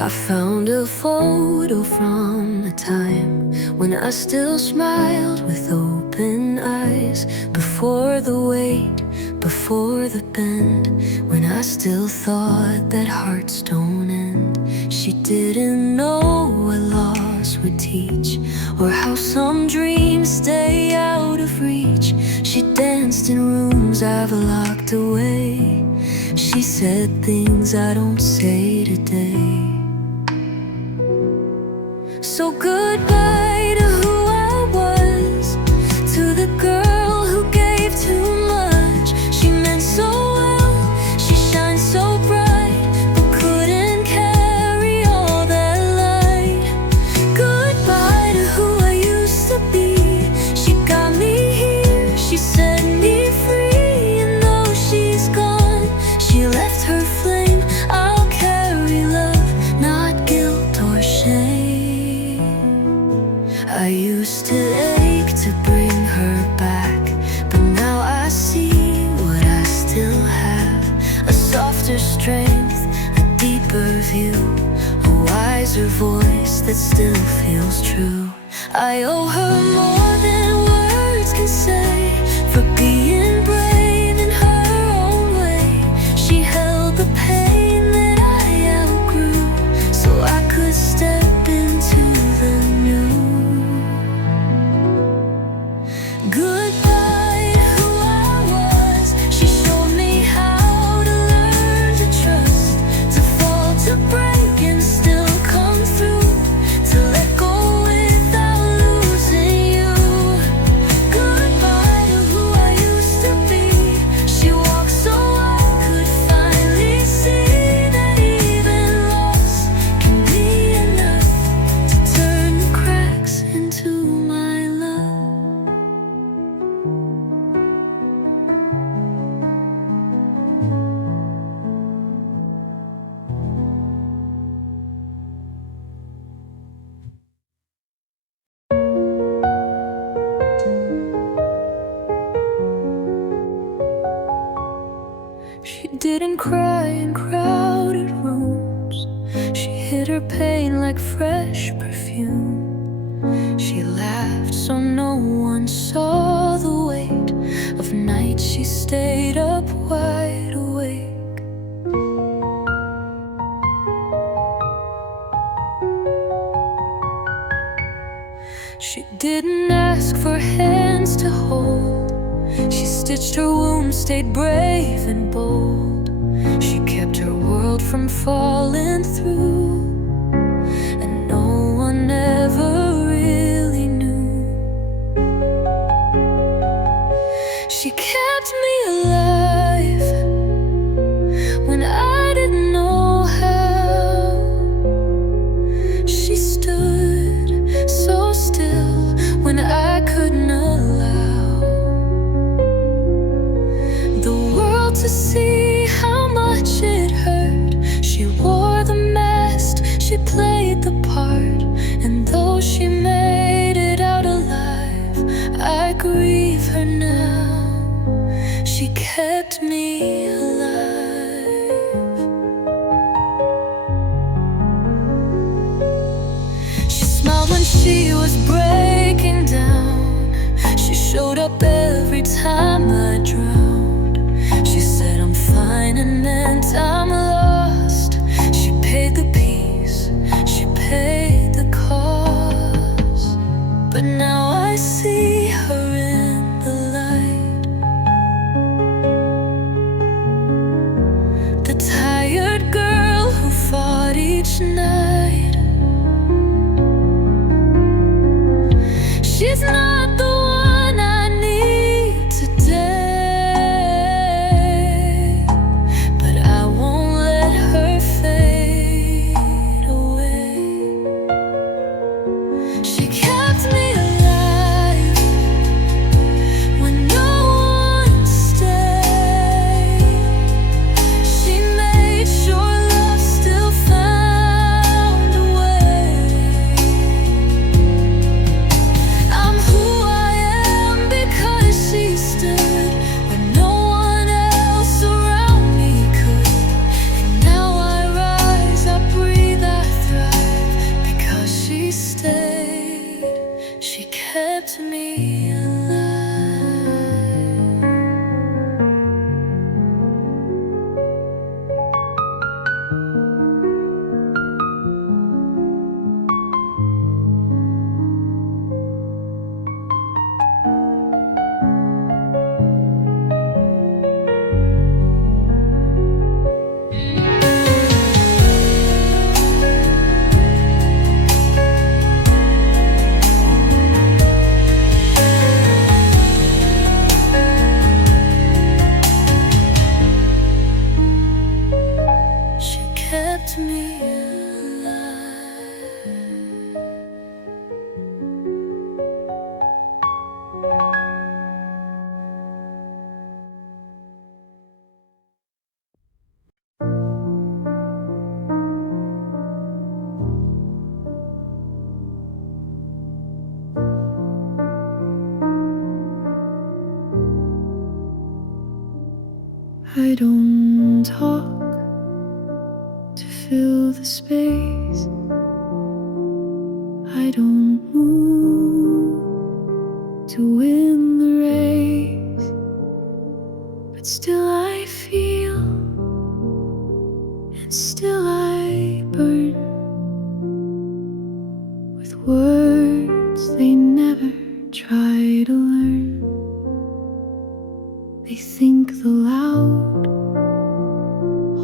I found a photo from a time when I still smiled with open eyes. Before the wait, before the bend, when I still thought that hearts don't end. She didn't know what loss would teach, or how some dreams stay out of reach. She danced in rooms I've locked away. She said things I don't say today. So goodbye to who I was, to the girl who gave too much. She meant so well, she shined so bright, but couldn't carry all that light. Goodbye to who I used to be. She got me here, she set me free. And though she's gone, she left her flame. I'll carry love, not guilt or shame. I used to ache to bring her back, but now I see what I still have. A softer strength, a deeper view, a wiser voice that still feels true. I owe her more than words can say, for being brave in her own way. She held the pain that I outgrew, so I could step into the new. Goodbye to who I was. She showed me how to learn to trust, to fall, to break and still come through, to let go without losing you. Goodbye to who I used to be. She walked so I could finally see that even loss can be enough to turn the cracks into my love. She didn't cry in crowded rooms. She hid her pain like fresh perfume. She laughed so no one saw the weight of nights she stayed up wide awake. She didn't ask for hands to hold. She stitched her wounds, stayed brave and bold. She kept her world from falling through, and no one ever really knew. She kept me alive when I didn't know how. She stood so still when I couldn't allow the world to see how much it hurt. She wore the mask, she played the part, and though she made it out alive, I grieve her now. She kept me alive. She smiled when she was breaking down. She showed up every time I drowned. She said I'm fine and meant I'm lost. She paid the peace, she paid the cost. But now I see her in the light, the tired girl who fought each night. She's not the one I need today, but I won't let her fade away. She kept me alive when no one stayed. She made sure love still found I don't talk to fill the space. I don't move to win the race. But still I feel, and still I burn with words they never try to learn. They think the loud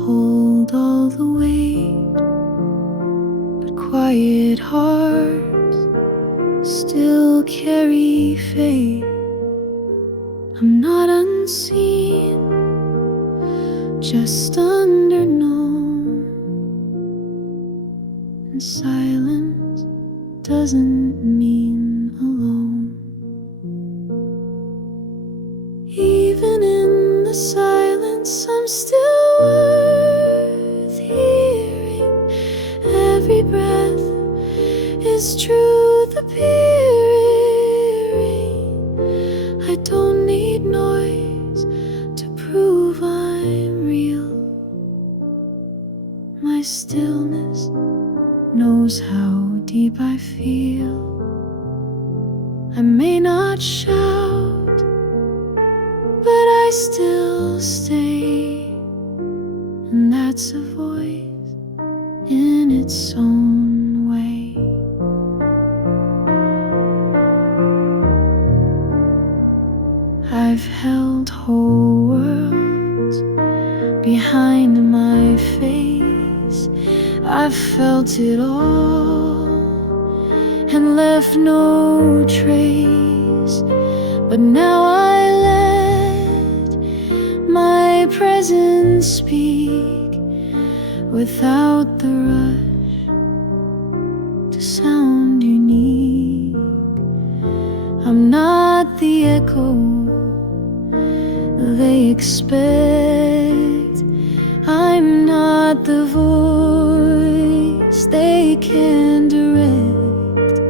hold all the weight, but quiet hearts still carry fate. I'm not unseen, just underknown, and silence doesn't mean alone. Even in the silence, I'm still worth hearing. Every breath is truth appearing. I don't need noise to prove I'm real. My stillness knows how deep I feel. I may not shout, but I still stay, and that's a voice in its own way. I've held whole worlds behind my face. I've felt it all and left no trace. But now I let my presence speak without the rush to sound unique. I'm not the echo they expect. I'm not the voice they can direct.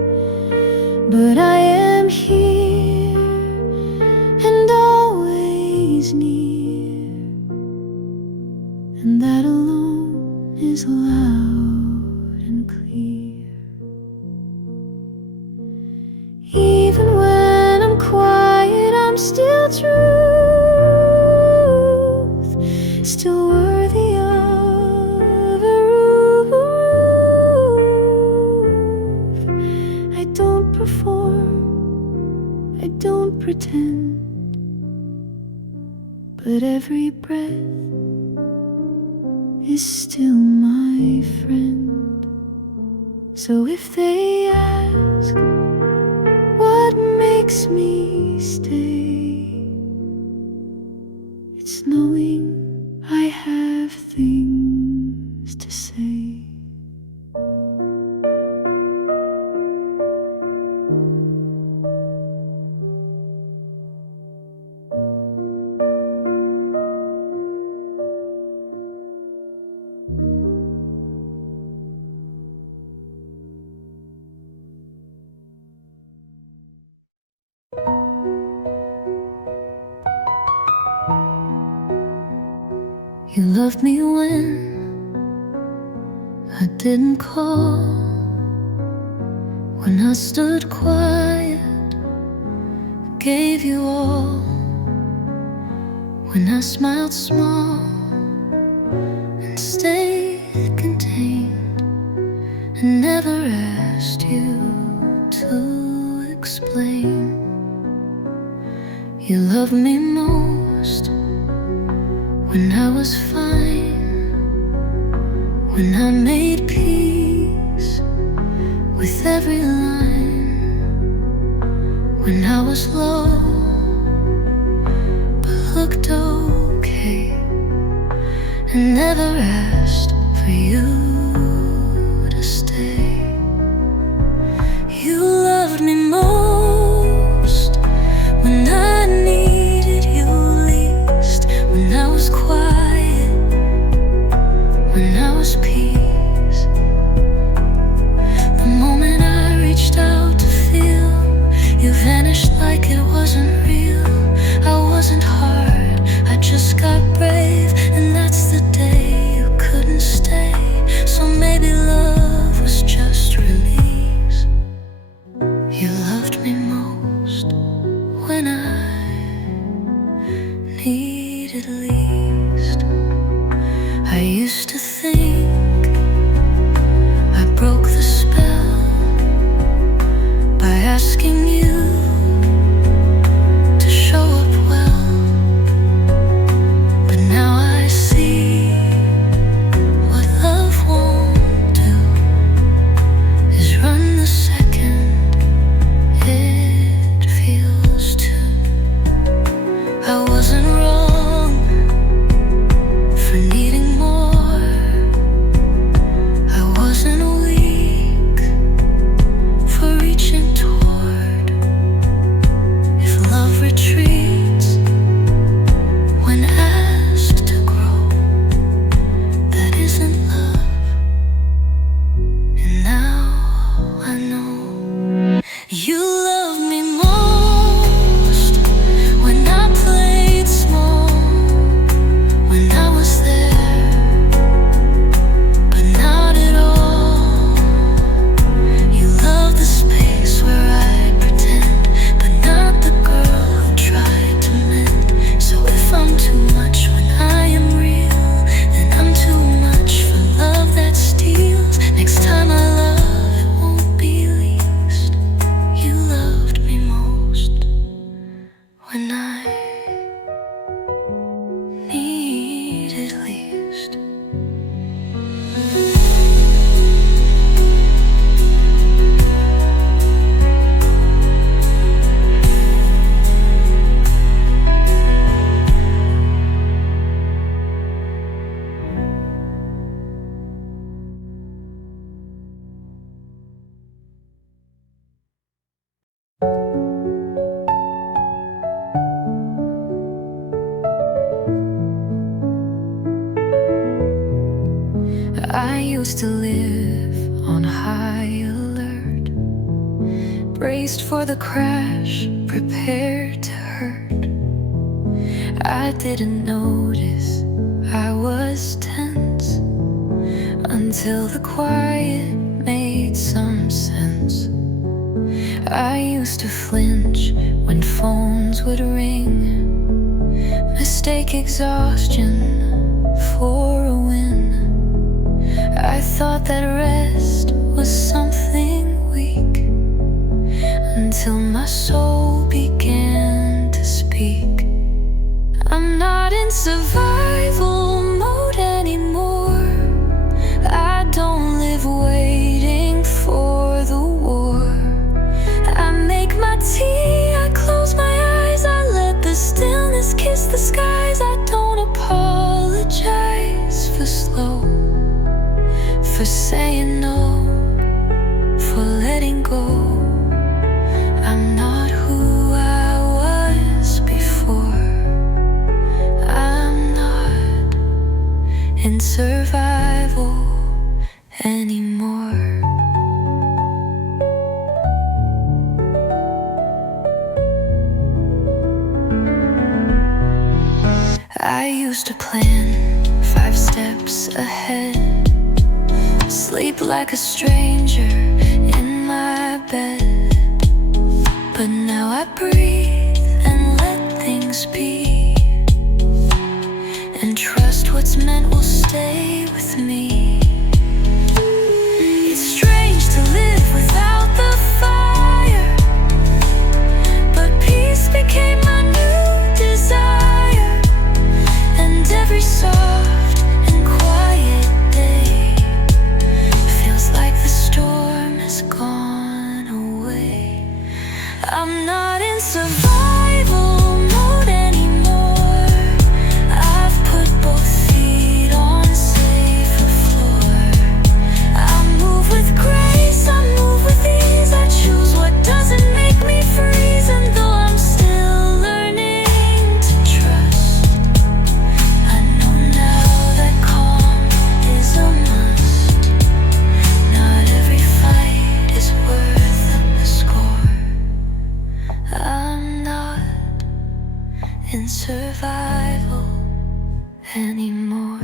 But I am here and always near, and that alone is loud and clear. Even when I'm quiet, I'm still truth, still worthy of a roof. I don't perform, I don't pretend, but every breath is still my friend. So if they ask what makes me stay, it's knowing I have things to say. You loved me when I didn't call, when I stood quiet, gave you all, when I smiled small and stayed contained, and never asked you to explain. You loved me most when I was fine, when I made peace with every line, when I was low but looked okay, and never asked for you to stay. You loved me most when I needed you least, when I was quiet, when I was peace. The moment I reached out to feel, you vanished like it wasn't real. I wasn't hard, I just got brave. need at least. I used to think I broke the spell by asking you to show up well, but now I see what love won't do is run the second it feels to. I wasn't wrong for needing more. I wasn't weak for reaching toward. If love retreats when asked to grow, that isn't love. And now I know you love me most when I played small, when I was there, but not at all. You love the space where I pretend, but not the girl who tried to mend. So if I'm too much when I am real, then I'm too much for love that steals. Next time I love, it won't be least. You loved me most when I needed least. I used to live on high alert, braced for the crash, prepared to hurt. I didn't notice I was tense until the quiet made some sense. I used to flinch when phones would ring, mistake exhaustion for a win. I thought that rest was something weak until my soul began to speak. I'm not in survival mode anymore. I don't live waiting for the war. I make my tea, I close my eyes, I let the stillness kiss the skies. I don't apologize for slow, for saying no, for letting go. I'm not who I was before. I'm not in survival anymore. I used to plan 5 steps ahead, sleep like a stranger in my bed. But now I breathe and let things be, and trust what's meant will stay with me. It's strange to live without the fire, but peace became my new desire. And every soft and quiet day feels like the storm has gone away. I'm not in survival mode anymore. I've put both feet on safer floor. I move with grace, I move with ease. I choose what doesn't make me freeze. And though I'm still learning to trust, I know now that calm is a must. Not every fight is worth the score. I'm not in survival anymore.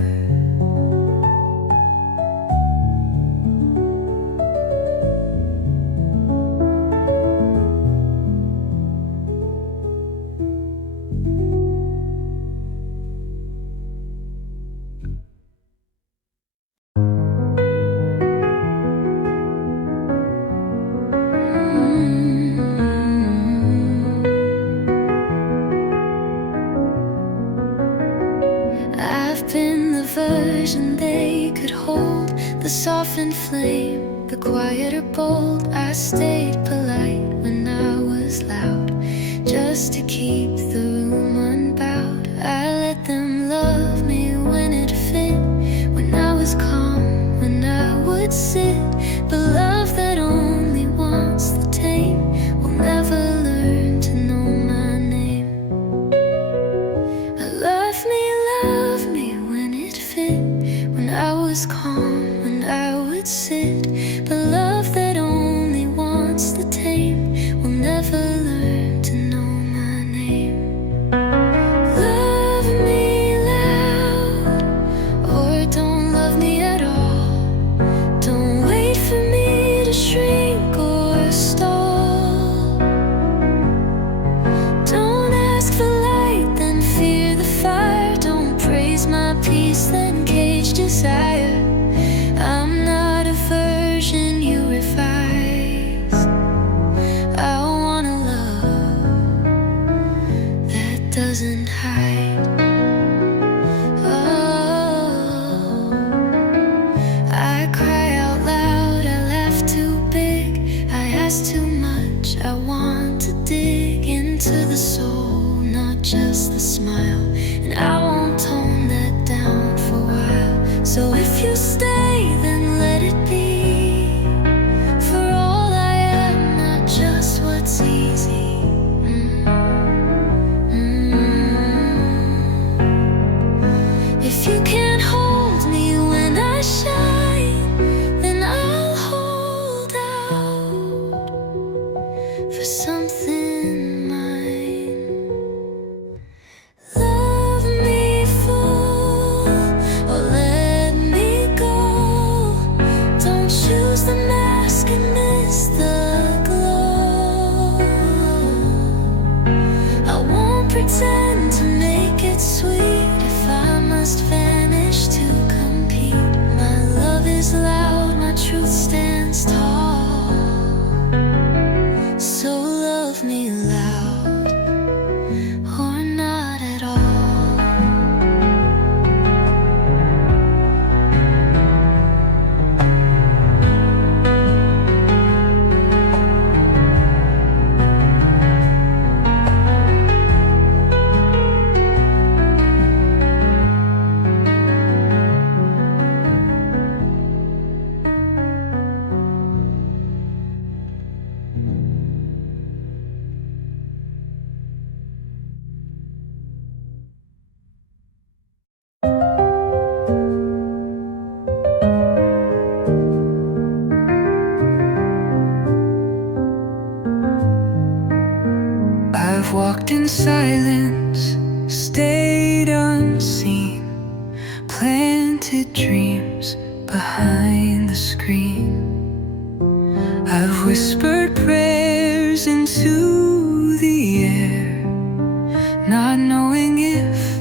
version they could hold. The softened flame, the quieter bold. I stayed polite when I was loud, just to keep the room unbowed. I let them love me when it fit, when I was calm, when I would sit. But love that only wants the tame will never learn to know my name. Love me when it fit, when I was calm, when I would sit. But love that only wants the tame will never learn to know my name. Love me loud, or don't love me at all. Don't wait for me to shrink or stall. Don't ask for light, then fear the fire. Don't praise my peace, then cage desire. I'm not a version you revise. I want a love that doesn't hide. Oh, I cry out loud, I laugh too big, I ask too much. I want to dig into the soul, not just the smile. And I won't tone that down for a while. So if you stay, then let it be. For all I am, not just what's easy. If you can't hold me when I shine, then I'll hold out for something mine. Love me full, or let me go. Don't choose the mask and miss the glow. I won't pretend to make it sweet if I must vanish to compete. My love is loud, my truth stands tall. So love me loud, or not at all. I've walked in silence, stayed unseen, planted dreams behind the screen. I've whispered prayers into the air, not knowing if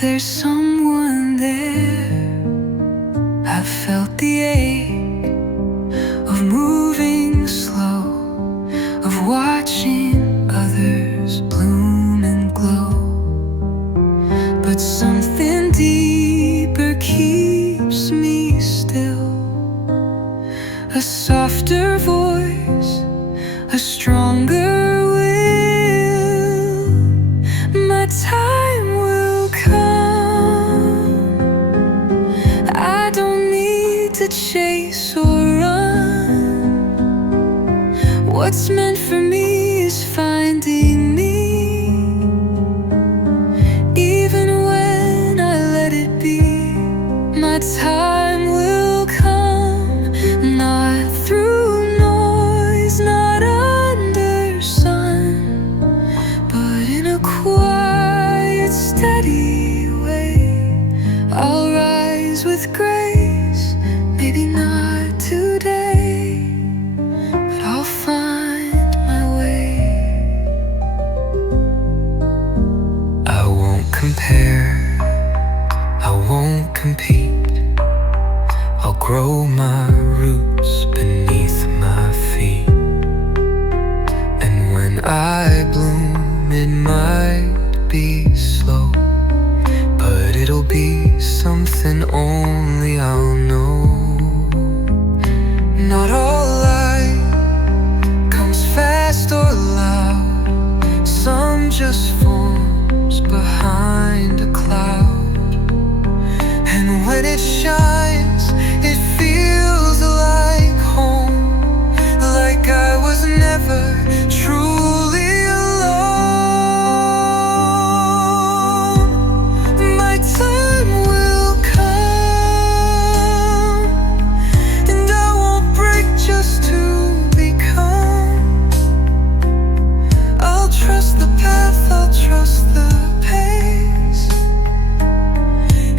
there's someone there. I've felt the ache of moving slow, of watching others bloom and glow. But something deeper keeps me still, a softer voice, a stronger will. My time will come, I don't need to chase or run. What's meant for me is finding me, even when I let it be. My time will come, not through noise, not under sun, but in a quiet, steady way. I'll rise with grace, maybe not today, but I'll find my way. I won't compare, I won't compete. I'll grow my roots beneath my feet. And when I bloom, it might be slow, but it'll be something only I'll know. Not all light comes fast or loud. Some just forms behind a cloud. And when it shines, it feels like home, like I was never truly alone. My time will come, and I won't break just to become. I'll trust the path, I'll trust the pace,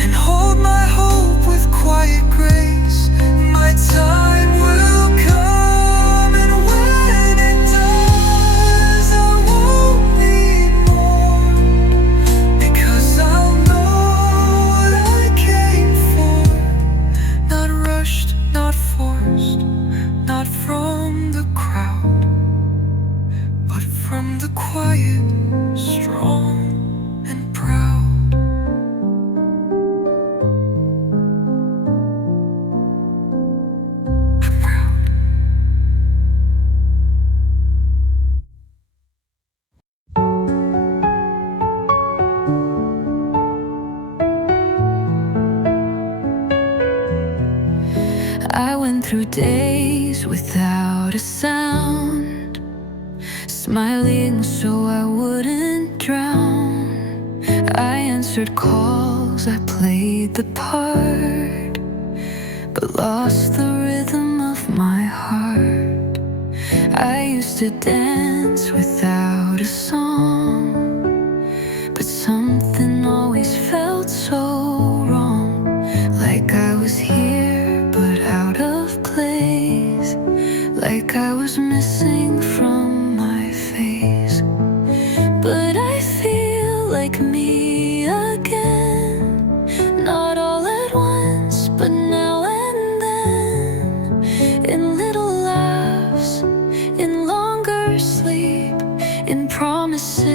and hold my hope with quiet grace. My time will come, and when it does, I won't need more, because I'll know what I came for. Not rushed, not forced, not from the crowd, but from the quiet, strong and proud. Proud. I went through days without a sound, smiling so I wouldn't drown. I answered calls, I played the part, but lost the rhythm of my heart. I used to dance without a song, but something always felt so wrong, like I was here but out of place, like I was missing from my face. But I feel like me again, not all at once, but now and then, in little laughs, in longer sleep, in promises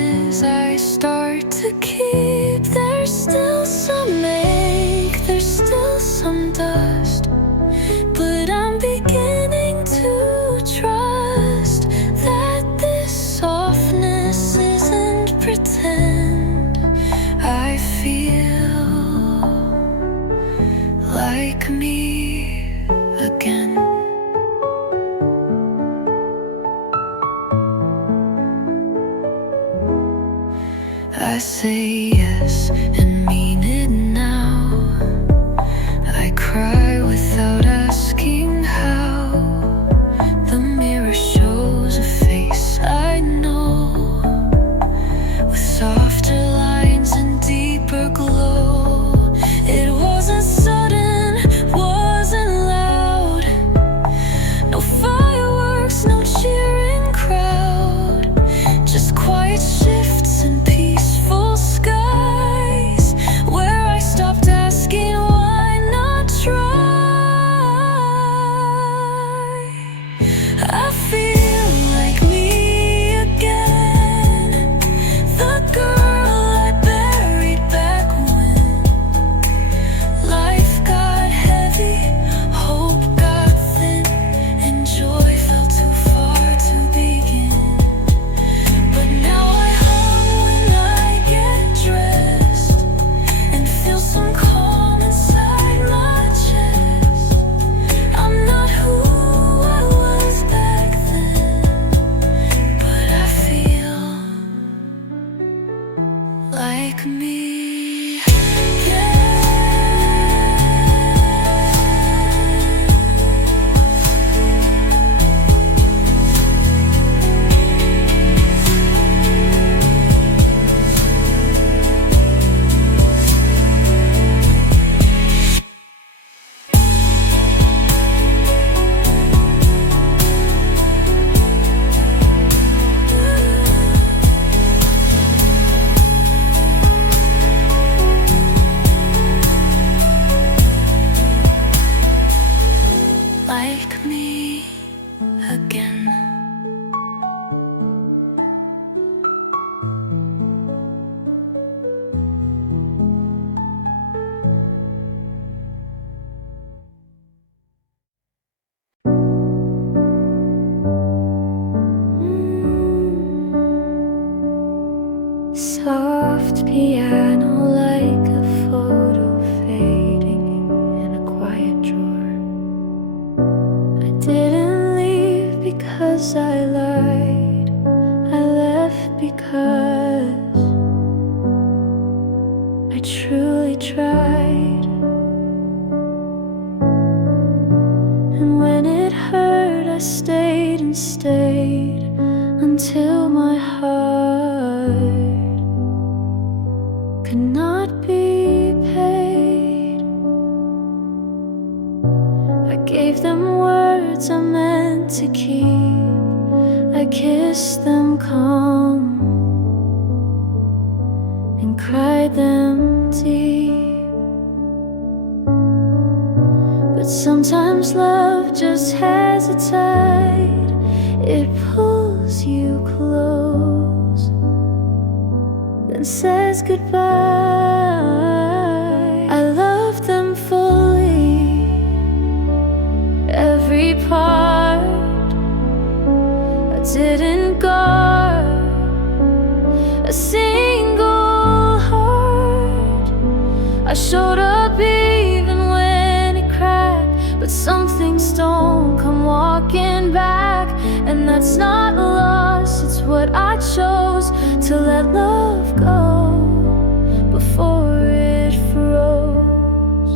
piano like a photo fading in a quiet drawer. I didn't leave because I lied, I left because I truly tried. And when it hurt, I stayed and stayed until my heart could not be paid. I gave them words I meant to keep, I kissed them calm and cried them deep. But sometimes love just has a tide, it pulls you close, then says goodbye. I loved them fully, every part. I didn't guard a single heart. I showed up even when it cracked, but some things don't come walking back. And that's not a loss, it's what I chose, to let love go before it froze.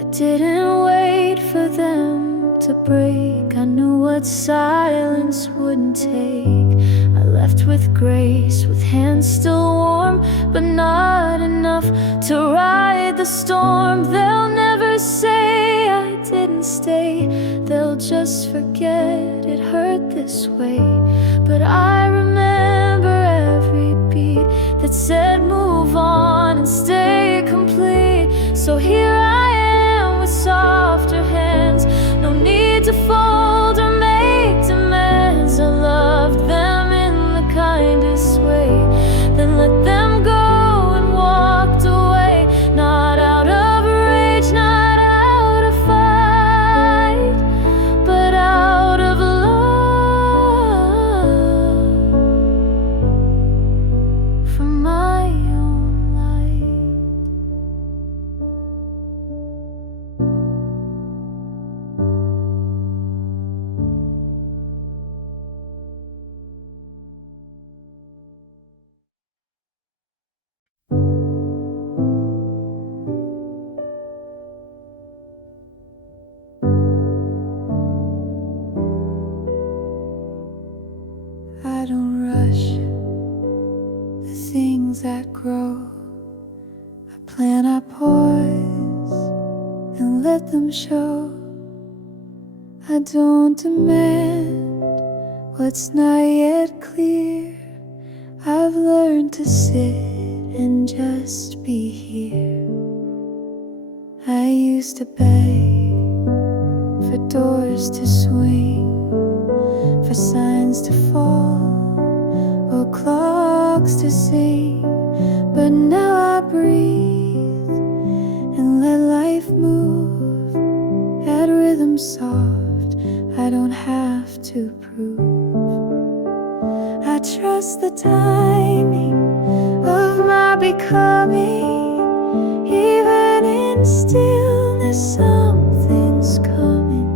I didn't wait for them to break, I knew what silence wouldn't take. I left with grace, with hands still warm, but not enough to ride the storm. They'll never say I didn't stay, they'll just forget it hurt this way. But I remember every beat that said move on and stay complete. So here I am with softer hands, no need to fold or make demands. I loved them in the kindest way, then let them go and walked away. Not out of rage, not out of fight, but out of love for my own light. I don't rush the things that grow, I plant, I pause and let them show. I don't demand what's not yet clear, I've learned to sit and just be here. I used to beg for doors to swing, for signs to fall, or clocks to sing. But now I breathe and let life move at rhythm soft, I don't have to prove. I trust the timing of my becoming, even in stillness something's coming.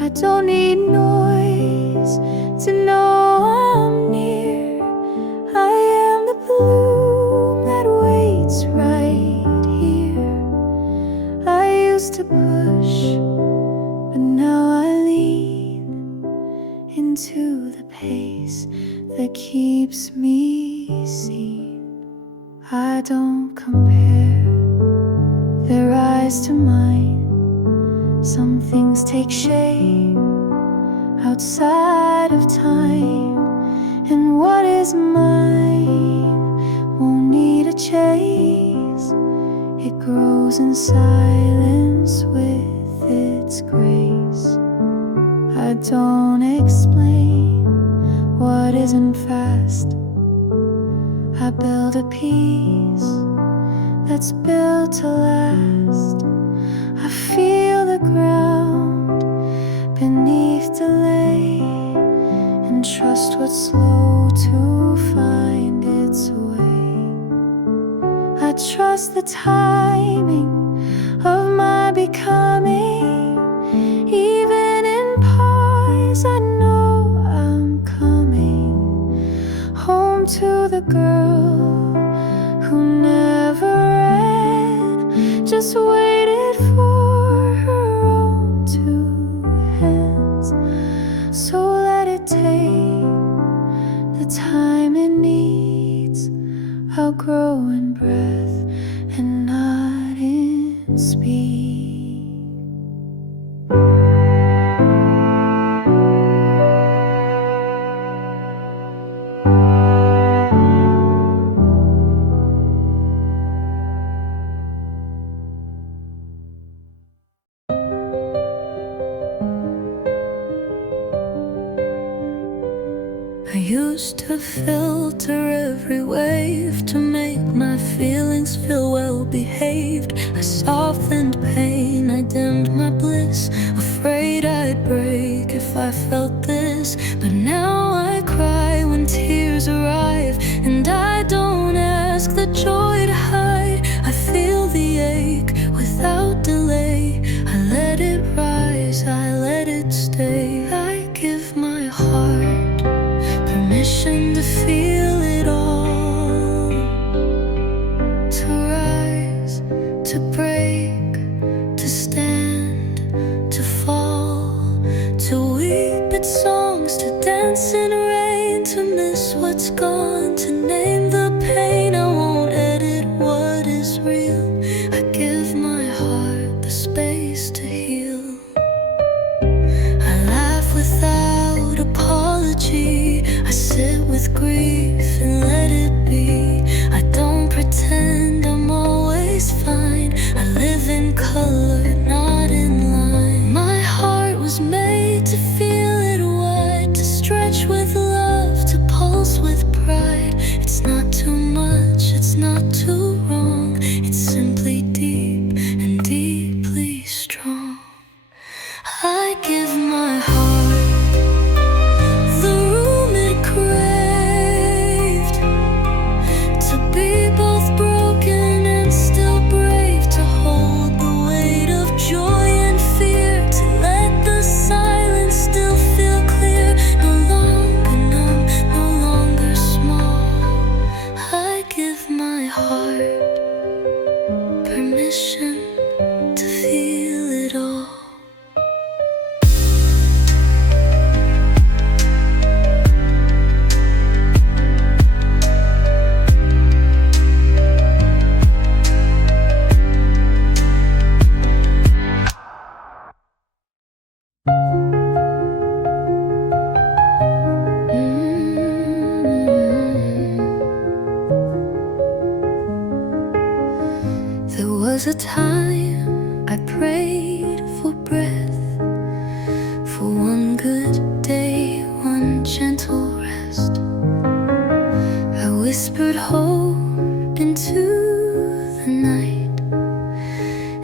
I don't need noise to know I'm near, I am the bloom that waits right here. I used to push, but now I lean into the pace that keeps me seen. I don't compare their eyes to mine, some things take shape outside of time, and what is mine won't need a chase. It grows in silence with its grace. I don't explain what isn't fast, I build a peace that's built to last. I feel the ground beneath delay and trust what's slow to find its way. I trust the timing of my becoming. Even in pause, I know I'm coming home to the girl who never ran, just waited for her own two hands. So let it take the time it needs. I'll grow in breath and not in speed. I used to filter every wave to make my feelings feel well behaved. I softened pain, I dimmed my bliss, afraid I'd break if I felt this. But now I cry when tears arrive, and I don't ask the joy to hide. I feel the ache without delay. I let it rise, I let it stay. I give my heart permission to feel it all, to rise, to break, to stand, to fall, to weep at songs, to dance in rain, to miss what's gone, to name the pain. I won't edit what is real. I give my heart the space to heal. I laugh without apology, I sit with grief and let it be. I don't pretend I'm always fine. I live in color, not in line. My heart was made to feel it wide, to stretch with love, to pulse with pride. It's not too much, it's not too wrong. It's simply deep and deeply strong. I give my heart the room it craved, to be both broken and still brave, to hold the weight of joy and fear, to let the silence still feel clear. No longer numb, no longer small. I give my heart permission to feel it all. There was a time I prayed for breath, for one good day, one gentle rest. I whispered hope into the night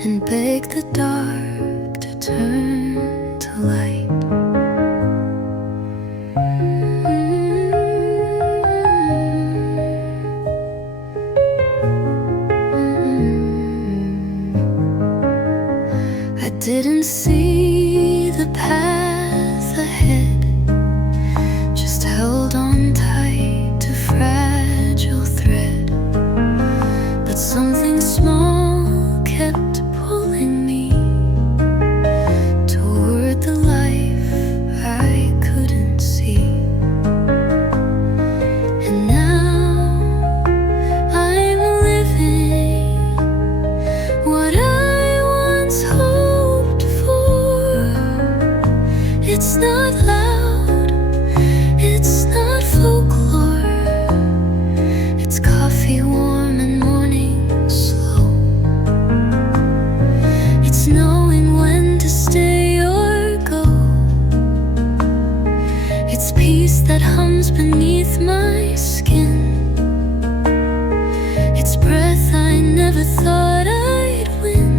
and begged the dark to turn to light. I didn't see the path ahead, just held on tight to fragile thread. But something small kept pulling me toward the life I couldn't see. And now I'm living what I once hoped for. It's not loud, it's not folklore. It's coffee warm and morning slow. It's knowing when to stay or go. It's peace that hums beneath my skin. It's breath I never thought I'd win.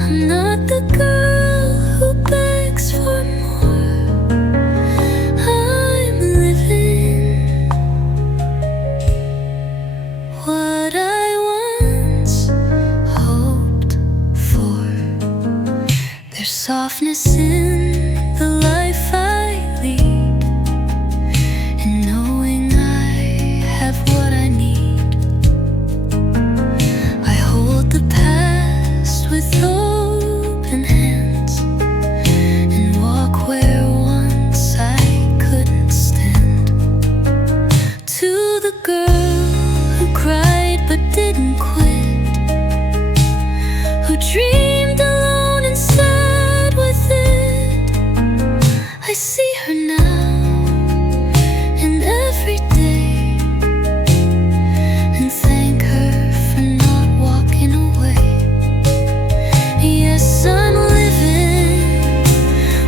I'm not the girl who begs for more. I'm living the girl who cried but didn't quit, who dreamed alone and sad with it. I see her now and every day, and thank her for not walking away. Yes, I'm living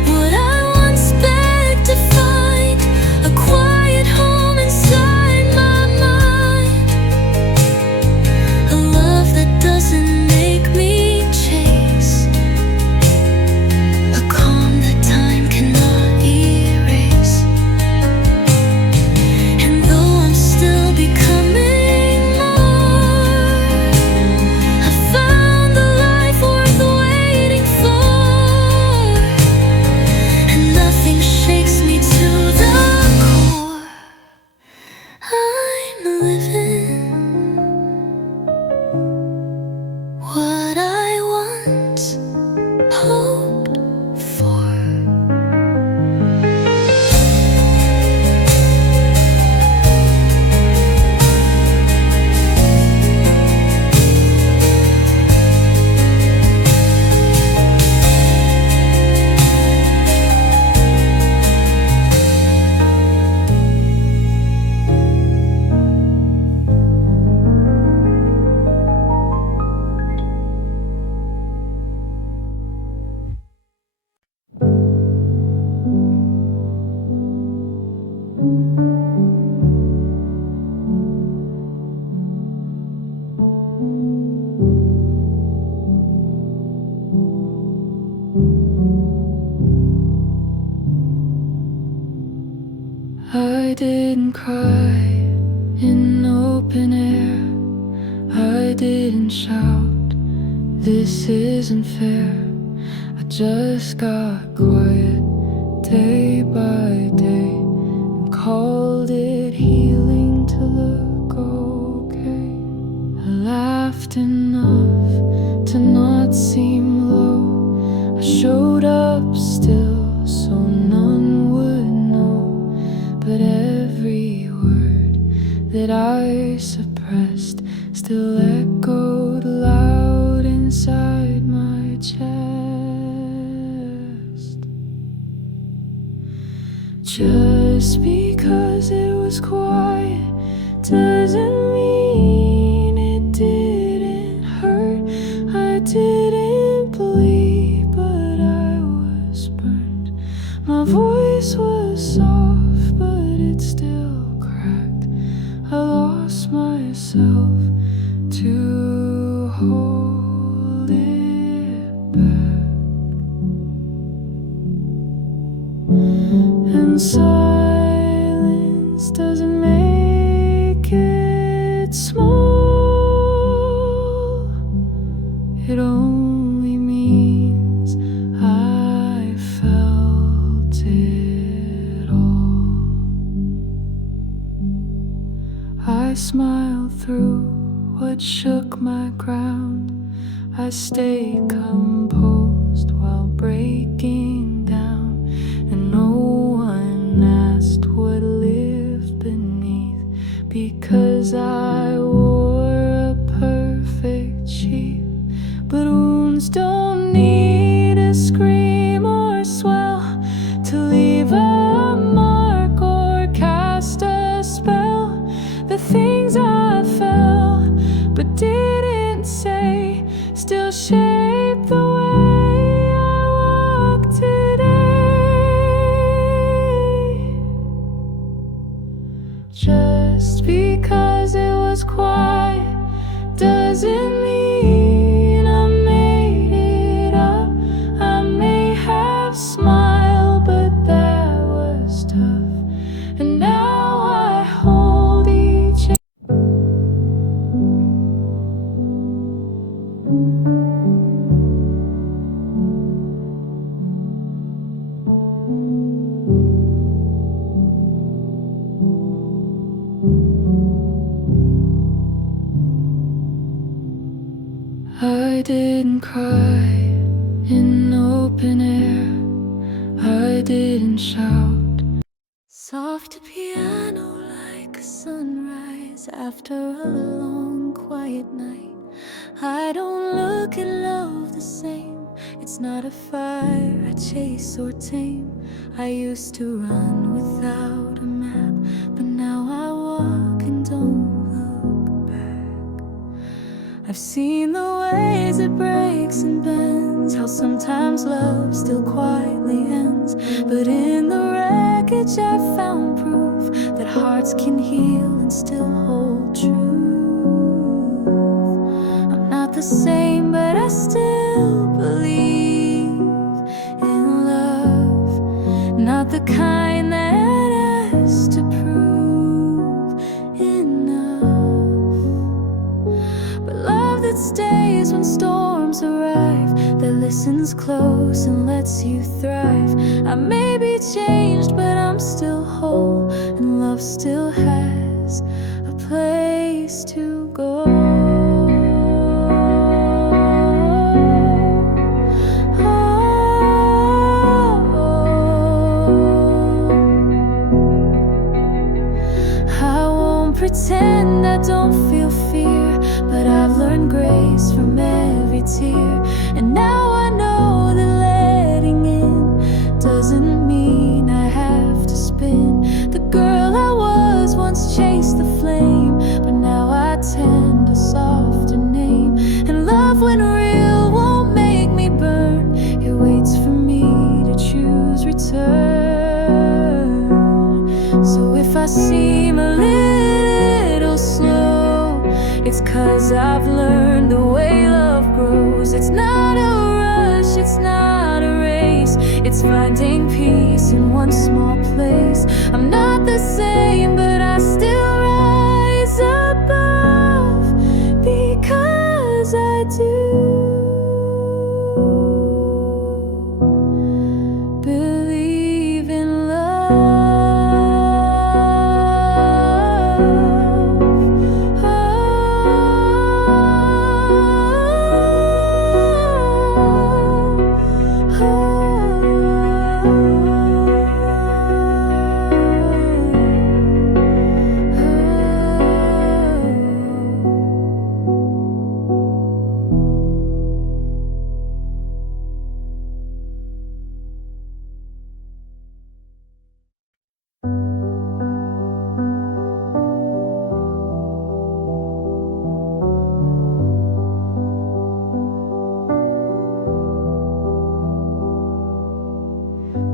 what I once begged to find, a quiet home inside my mind, a love that doesn't make me chase, a calm that time cannot erase. And though I'm still becoming more, I found the life worth waiting for, and nothing shakes me to the core. I'm living what I once hoped for. I didn't cry in open air, I didn't shout, this isn't fair. I just got quiet day by day and called it healing to look okay. I laughed enough to not seem low, I showed up still so none would know, but every word that I suppressed still echoed loud inside my chest. Just because it was quiet doesn't mean it didn't hurt. I didn't bleed, but I was burned. My voice was soft, but it still cracked. I lost myself to hold it back, and silence doesn't make it small, it only means I felt it all. I smiled through what shook my ground, I stayed composed while breaking down, and no one asked what lived beneath, because I wore a perfect sheath. But wounds don't need a scream or swell to leave a mark or cast a spell. The things I felt but didn't say still shape the way I walk today. Just because it was quiet doesn't mean I made it up. I may have smiled, but that was tough, and now I hold each. I didn't cry in open air, I didn't shout. Soft piano like a sunrise. eyes after a long quiet night. I don't look at love the same. It's not a fire I chase or tame. I used to run without a map, but now I walk and don't look back. I've seen the ways it breaks and bends, how sometimes love still quietly ends. But in the wreckage I found proof that hearts can heal and still hold truth. I'm not the same, but I still believe in love. Not the kind that has to prove enough, but love that stays when storms arrive, that listens close and lets you thrive. I may be changed, but I'm still whole, and love still has a place to go. Pretend I don't feel fear, but I've learned grace from every tear. And now I know that letting in doesn't mean I have to spin. The girl I was once chased the flame, but now I tend a softer name. And love, when real, won't make me burn. It waits for me to choose return. So if I seem a little slow, it's 'cause I've learned the way love grows. It's not a rush, it's not a race. It's finding peace in one small place. I'm not the same, but I still rise above, because I do believe in love.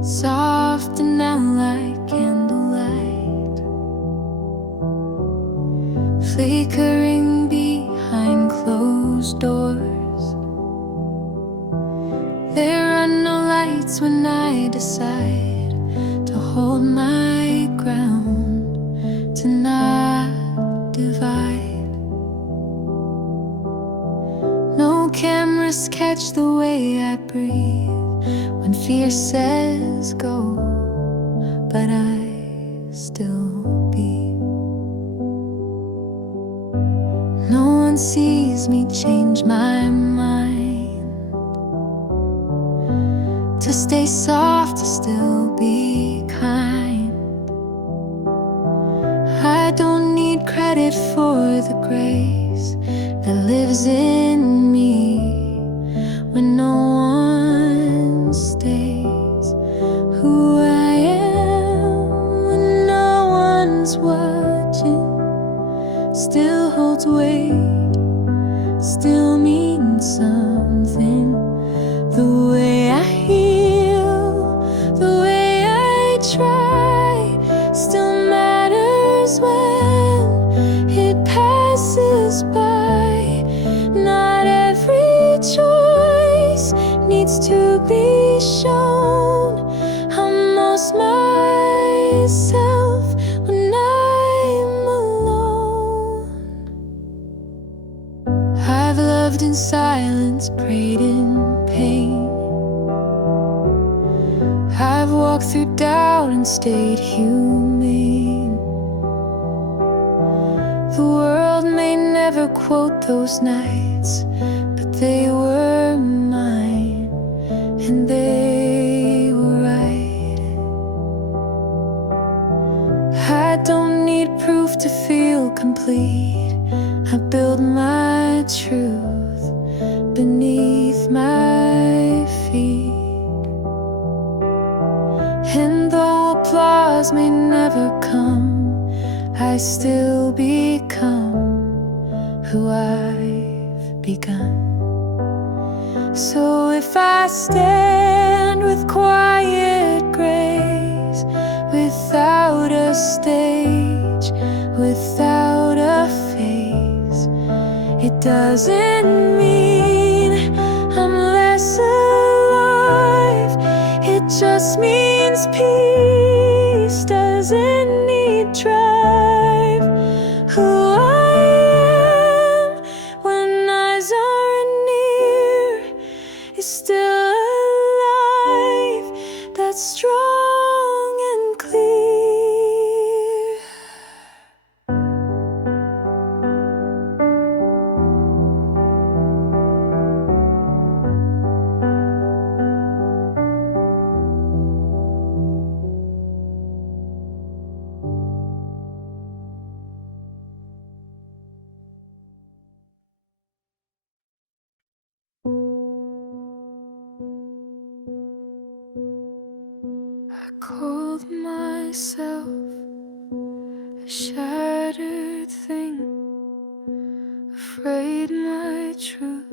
Soft and now like candlelight, flickering behind closed doors. There are no lights when I decide to hold my ground, to not divide. No cameras catch the way I breathe when fear says go, but I still be. No one sees me change my mind, to stay soft, to still be kind. I don't need credit for the grace that lives in me when no one stays who I am, when no one's watching. Still holds weight, still means something. The way I heal, the way I try, still matters when it passes by. Not every choice needs to be shown. I'm most myself when I'm alone. I've loved in silence, prayed in pain. I've walked through doubt and stayed humane. The world may never quote those nights, but they were mine, and they were right. I don't need proof proof to feel complete. I build my truth beneath my feet. And though applause may never come, I still become who I've begun. So if I stand with quiet grace, without a stage, without a face, it doesn't mean I'm less alive. It just means peace doesn't need drive. Who I am when eyes aren't near is still alive. That's strong and clear. I called myself a shattered thing, afraid my truth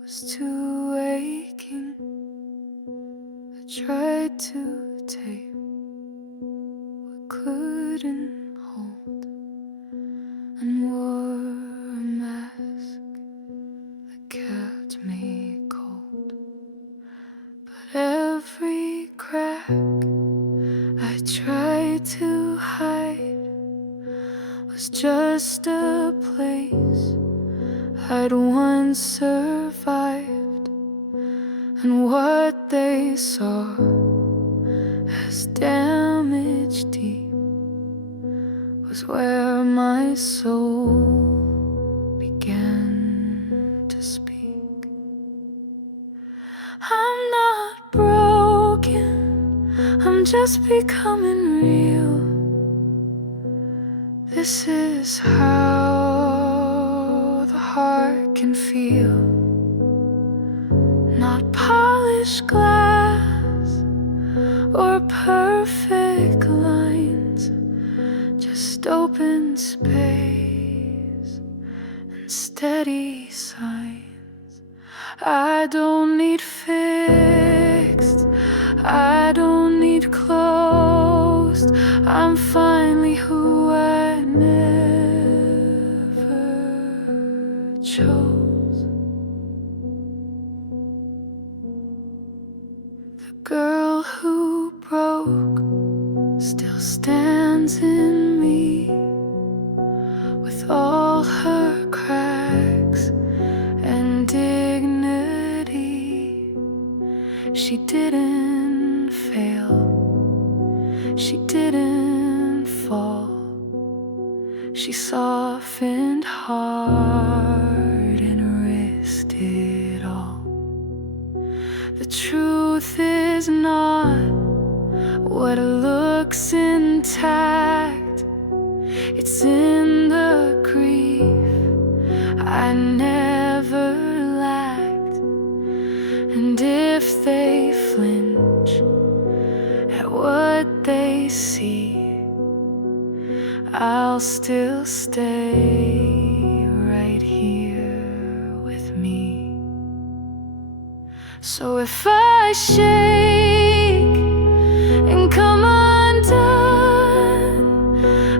was too aching. I tried to take what couldn't hold and wore a mask that kept me cold. But every crack I tried to hide was just a place I'd once survived. And what they saw as damage deep was where my soul began to speak. I'm not broken, I'm just becoming real. This is how the heart can feel. Not polished glass or perfect lines, just open space and steady signs. I don't need fixed, I don't need closed. I'm finally who I never chose. The girl who broke still stands in me, with all her cracks and dignity. She didn't fail, she didn't fall. She softened hard and risked it all. The truth is not what looks intact, it's in the grief I never lacked. And if they flinch at what they see, I'll still stay right here with me. So if I shake and come undone,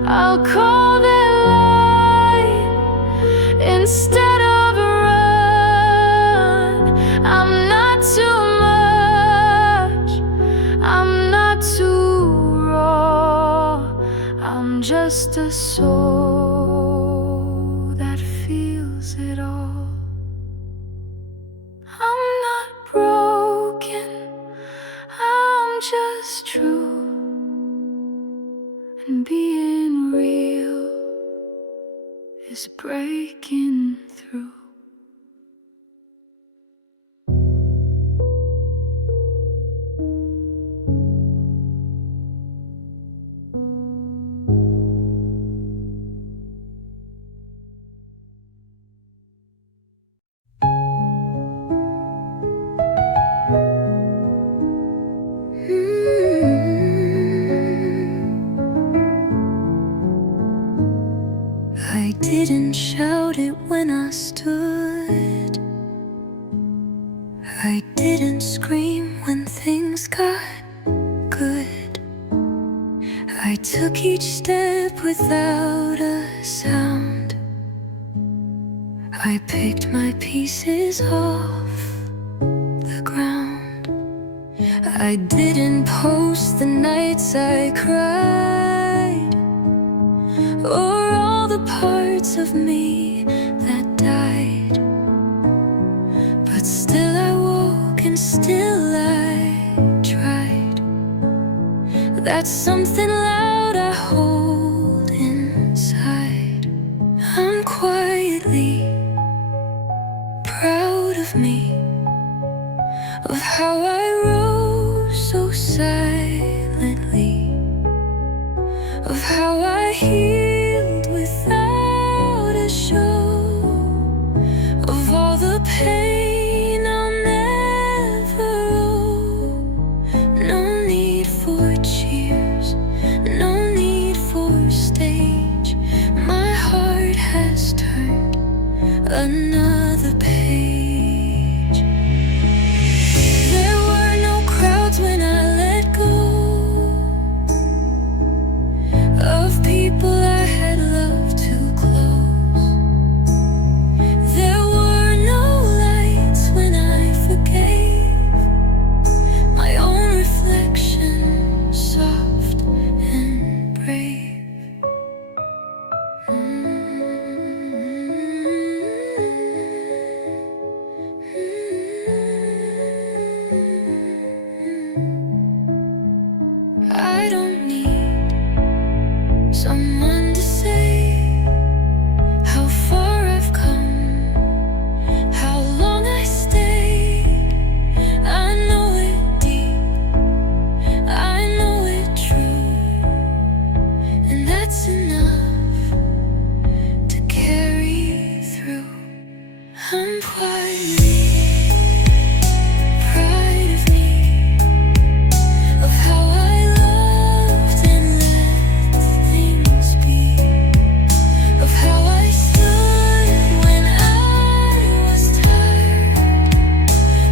I'll call that line instead of a run. I'm not too much, I'm not too raw, I'm just a soul that feels it all. I'm not broken, I'm just true, and being real is breaking through. I didn't shout it when I stood. I didn't scream when things got good. I took each step without a sound. I picked my pieces off the ground. I didn't post the nights I cried, or all the parts of me that died. But still I woke and still I tried. That's something loud I hold inside. I'm quietly proud of me, of how I rose so silently, of how I healed without a show, of all the pain I'll never owe. No need for cheers, no need for stage. My heart has turned another page. There were no crowds when I let go of people I had loved too close. There were no lights when I forgave my own reflection, soft and brave. I don't need someone to say how far I've come, how long I stayed. I know it deep, I know it true, and that's enough to carry through. I'm quietly proud of me, of how I loved and let things be, of how I stood when I was tired,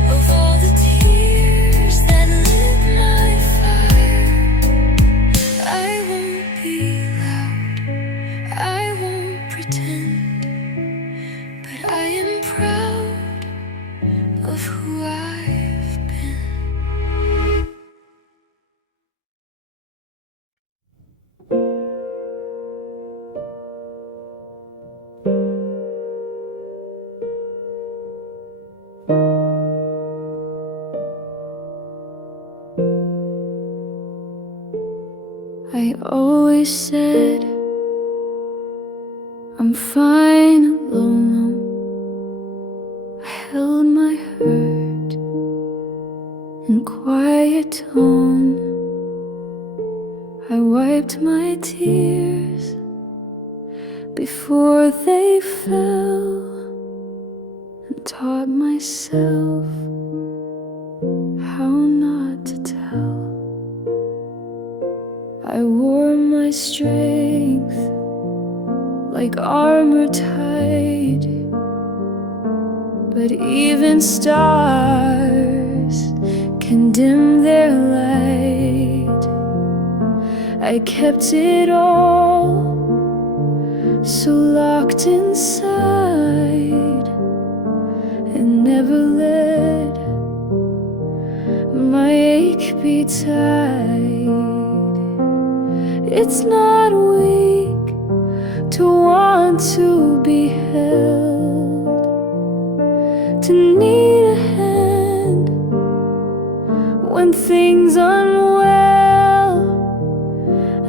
of all the tears that lit my fire. I won't be loud, I won't pretend, but I am proud of who I've been. I always said I'm fine alone. I held my hurt in quiet tone. I wiped my tears before they fell, and taught myself how not to tell. I wore my strength like armor tight, but even stars can dim their light. I kept it all so locked inside, and never let my ache be tied. It's not weak to want to be held, to need a hand when things unwell.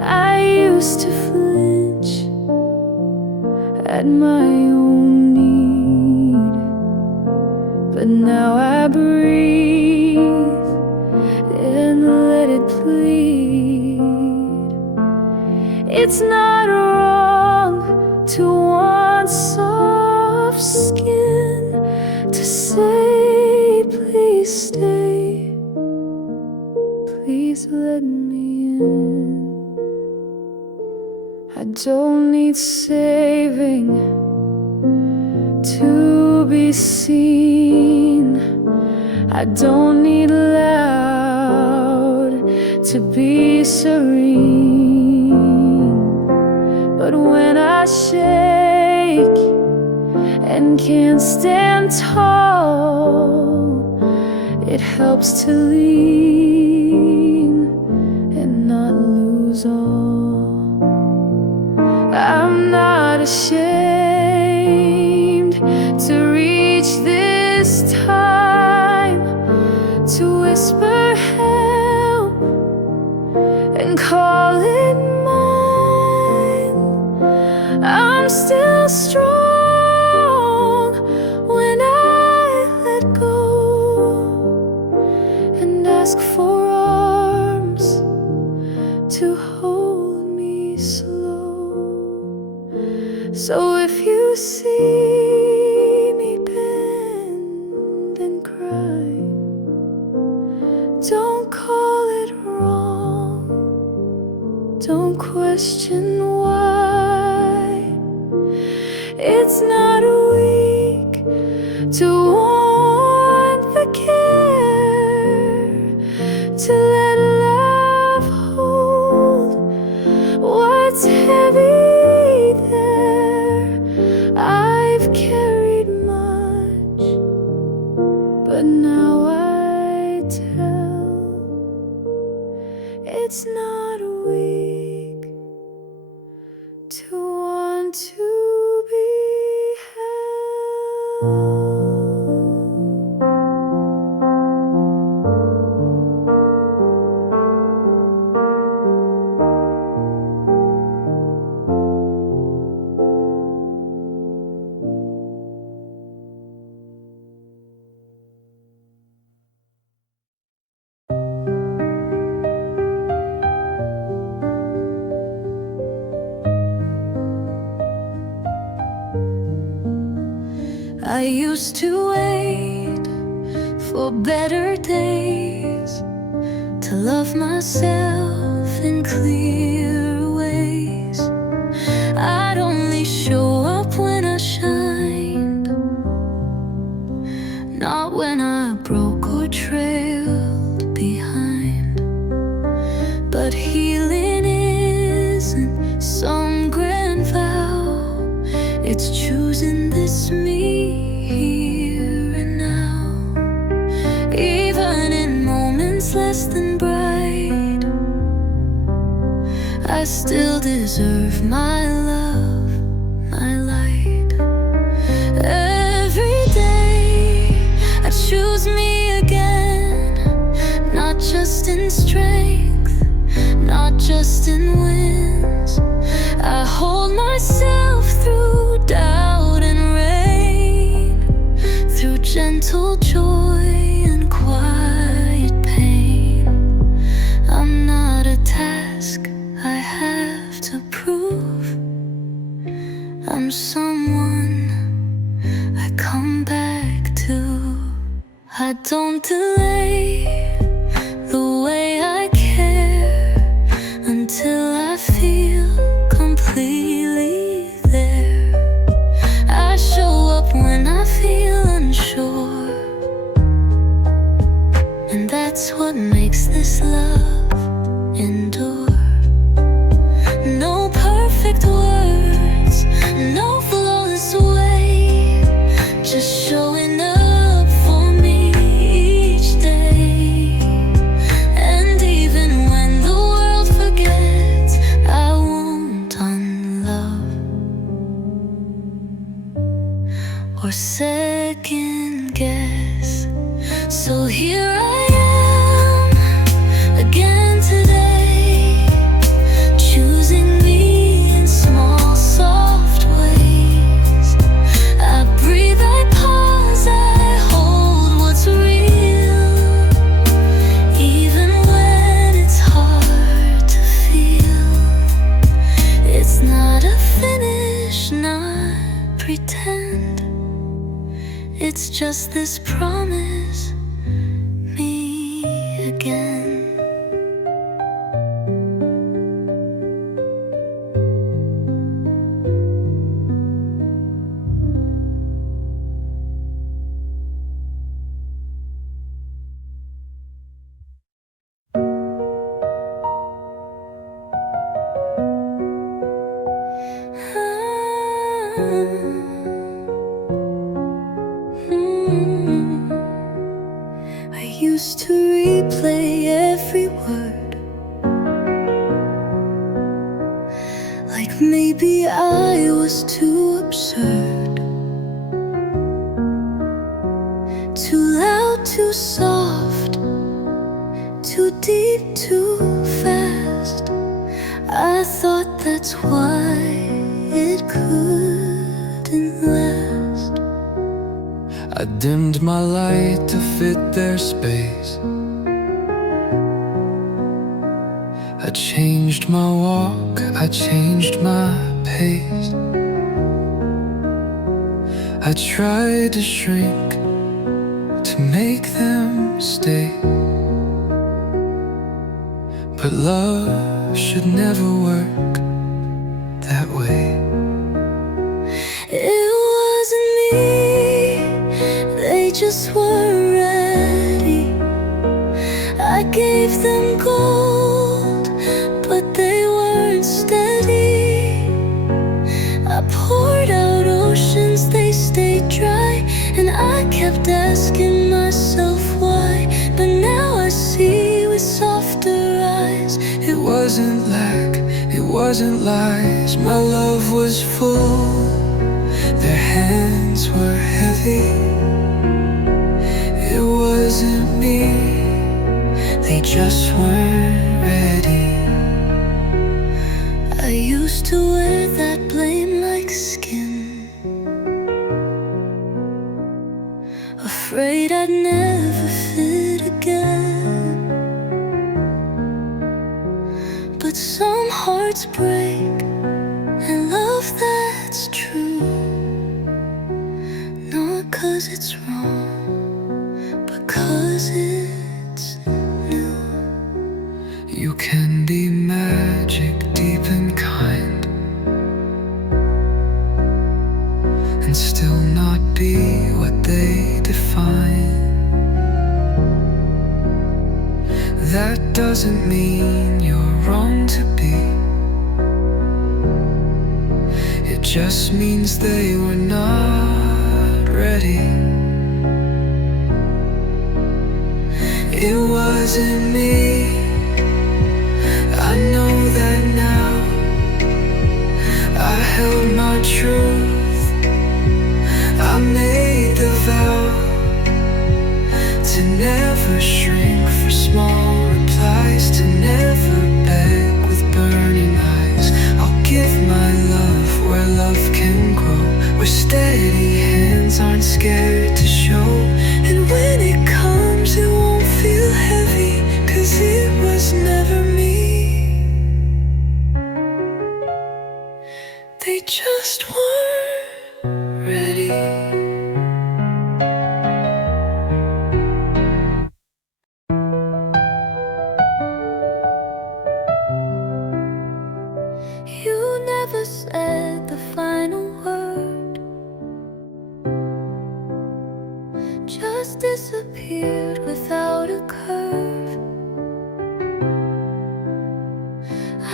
I used to flinch at my own need, but now I breathe and let it plead. It's not wrong to want soft skin, to say please stay, please let me in. I don't need saving to be seen. I don't need loud to be serene. But when I shake and can't stand tall, it helps to lean and not lose all. I'm not ashamed to reach this time, to whisper help and call it mine. I'm still strong when I let go and ask for arms to hold me slow. So if you see me bend and cry, don't call it wrong, don't question why. It's not weak to want the care, to let love hold what's heavy there. I've carried much, but now I tell. It's not weak to want to be held. I used to wait for better days, to love myself in clear ways. I'd only show up when I shined, not when I broke or trailed behind. But healing isn't some grand vow, it's choosing this me here and now. Even in moments less than bright, I still deserve my love, my light. Every day I choose me again, not just in strength, not just in wins. I hold myself through doubt and rain, through gentle joy and quiet pain. I'm not a task I have to prove, I'm someone I come back to. I don't delay the way I care until I feel completely there. I show up when I feel unsure, and that's what makes this love endure. No perfect words, no flawless way, just showing up for me each day. And even when the world forgets, I won't unlove or second guess. So here I am again today, choosing me in small soft ways. I breathe, I pause, I hold what's real, even when it's hard to feel. It's not a finish, not pretend, it's just this promise, me again. I used to replay every word, like maybe I was too absurd, too loud, too soft, too deep, too fast. I thought that's why it couldn't last. I dimmed my light to fit their space. I changed my walk, I changed my pace. I tried to shrink to make them stay, but love should never work that way. It wasn't me, they just weren't ready. I gave them gold, but they weren't steady. I poured out oceans, they stayed dry, and I kept asking myself why. But now I see with softer eyes. It wasn't lack, it wasn't lies. My love was full, their hands were heavy. It wasn't me, they just weren't ready. I used to wear that blame like skin, afraid I'd never fit again. But some hearts break, and love that's true, not 'cause it's wrong, but 'cause it's new. You can be magic, deep and kind, and still not be what they define. That doesn't mean you're wrong to be. It just means they were not ready. It wasn't me, I know that now. I held my truth, I made the vow to never shrink for small replies, to never beg with burning eyes. I'll give my love where love can grow, where steady hands aren't scared to show. And when it comes, it won't feel heavy, 'cause it was never me. They just weren't ready. You never said the final word, just disappeared without a curve.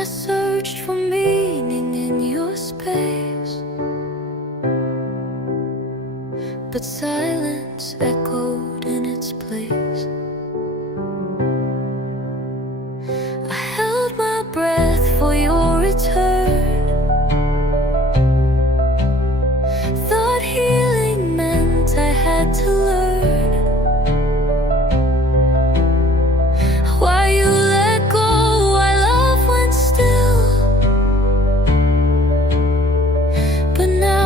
I searched for meaning in your space, but silence echoed in its place. I held my breath for your return, thought healing meant I had to learn why you let go, why love went still. But now